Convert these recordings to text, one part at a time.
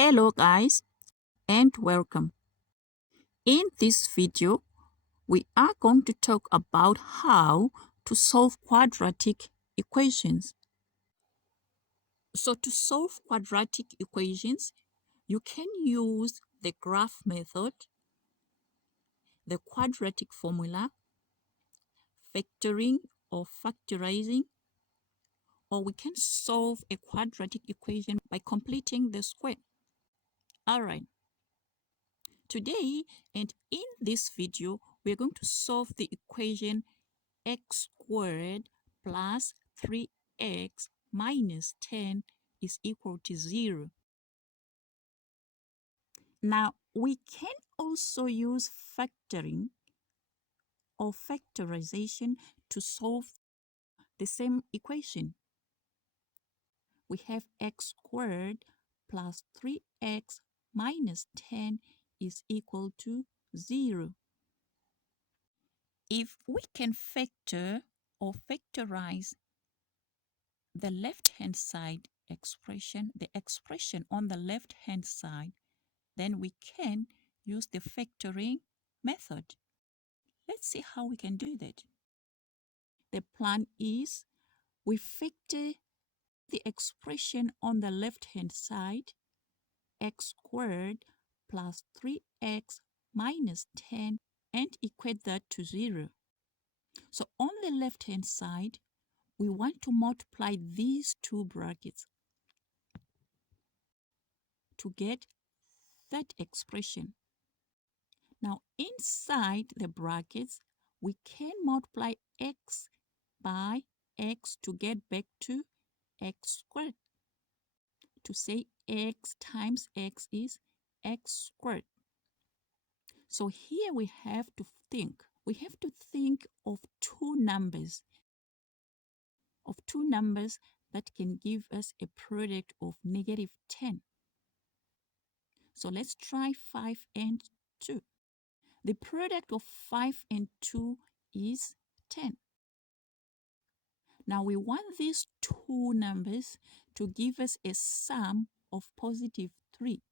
Hello guys and welcome. In this video, we are going to talk about how to solve quadratic equations. So to solve quadratic equations, you can use the graph method, the quadratic formula, factoring or factorizing, or we can solve a quadratic equation by completing the square. Alright. Today and in this video, we're going to solve the equation x squared plus 3x minus 10 is equal to 0. Now, we can also use factoring or factorization to solve the same equation. We have x squared plus 3x minus 10 is equal to 0. If we can factor or factorize the left-hand side expression, the expression on the left-hand side, then we can use the factoring method. Let's see how we can do that. The plan is we factor the expression on the left-hand side, x squared plus 3x minus 10, and equate that to 0. So on the left-hand side, we want to multiply these two brackets to get that expression. Now, inside the brackets, we can multiply x by x to get back to x squared. To say x times x is x squared. So here we have to think. We have to think of two numbers that can give us a product of negative 10. So let's try 5 and 2. The product of 5 and 2 is 10. Now we want these two numbers to give us a sum of positive 3.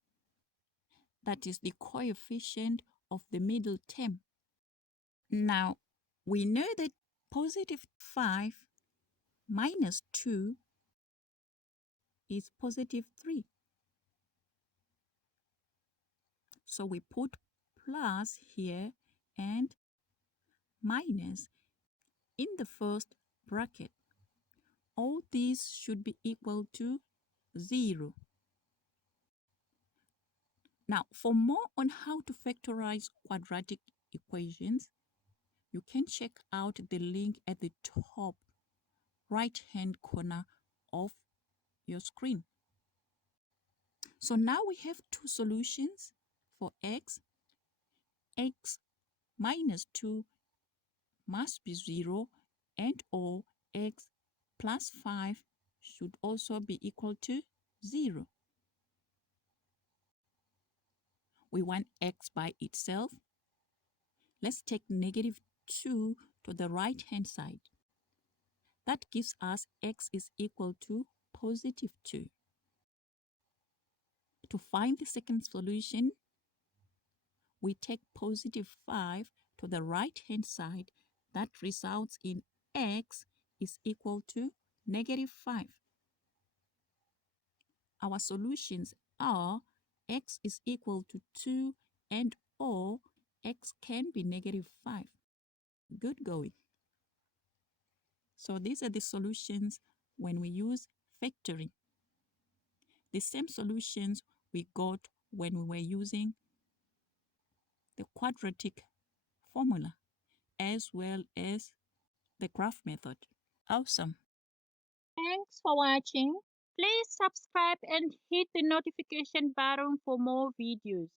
That is the coefficient of the middle term. Now we know that positive 5 minus 2 is positive 3. So we put plus here and minus in the first bracket. All these should be equal to 0. Now, for more on how to factorize quadratic equations, you can check out the link at the top right-hand corner of your screen. So now we have two solutions for x. X minus 2 must be 0, and or x plus 5 should also be equal to 0. We want x by itself. Let's take negative 2 to the right-hand side. That gives us x is equal to positive 2. To find the second solution, we take positive 5 to the right-hand side. That results in x is equal to negative 5. Our solutions are x is equal to 2 and or x can be negative 5. Good going. So these are the solutions when we use factoring. The same solutions we got when we were using the quadratic formula as well as the graph method. Awesome. Thanks for watching. Please subscribe and hit the notification button for more videos.